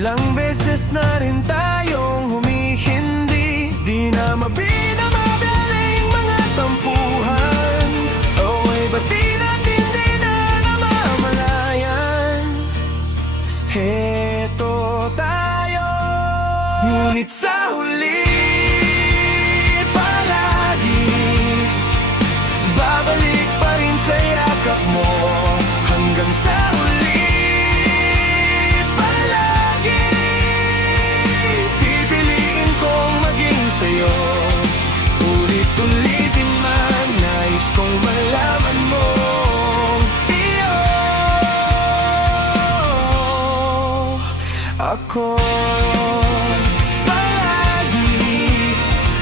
Ilang beses na rin tayong humihindi, di na mabinamabaling mga tampuhan. Oh, ba't di natin di na namamalayan? Heto tayo, ngunit sa huli palagi babalik pa rin sa yakap mo. Hanggang sa huli palagi pipiliin kong maging sa'yo. Ulit-ulitin man, nais kong malaman mo. Ako palagi,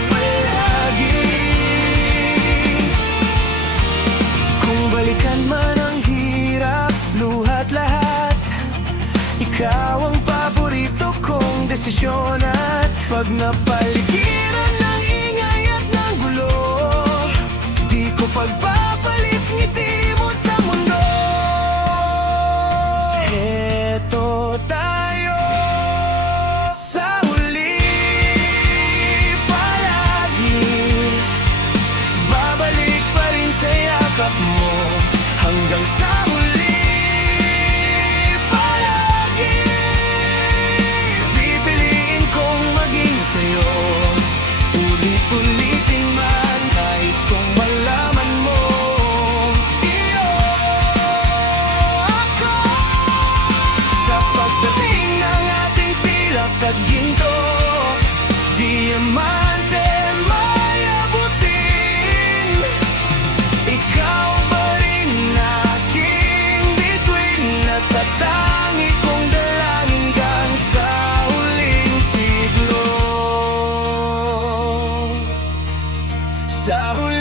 palagi. Kung balikan man ang hirap, luhat lahat, ikaw ang paborito kong desisyon. At pag napaligiran ng ingay at ng gulo, di ko pagpapalit ngiti mo sa mundo. Heto tayo sa huli palagi, babalik pa rin sa yakap mo. Hanggang sa huli palagi pipiliin kong maging sa'yo. Ulit-ulitin man, nais kong malaman mo. Iyo ako sa pagdating ng ating pilak at ginto, diamante may abutin. Ikaw pa rin aking bituin at tatangi kong dalangin hanggang sa huling siglo. Sa huling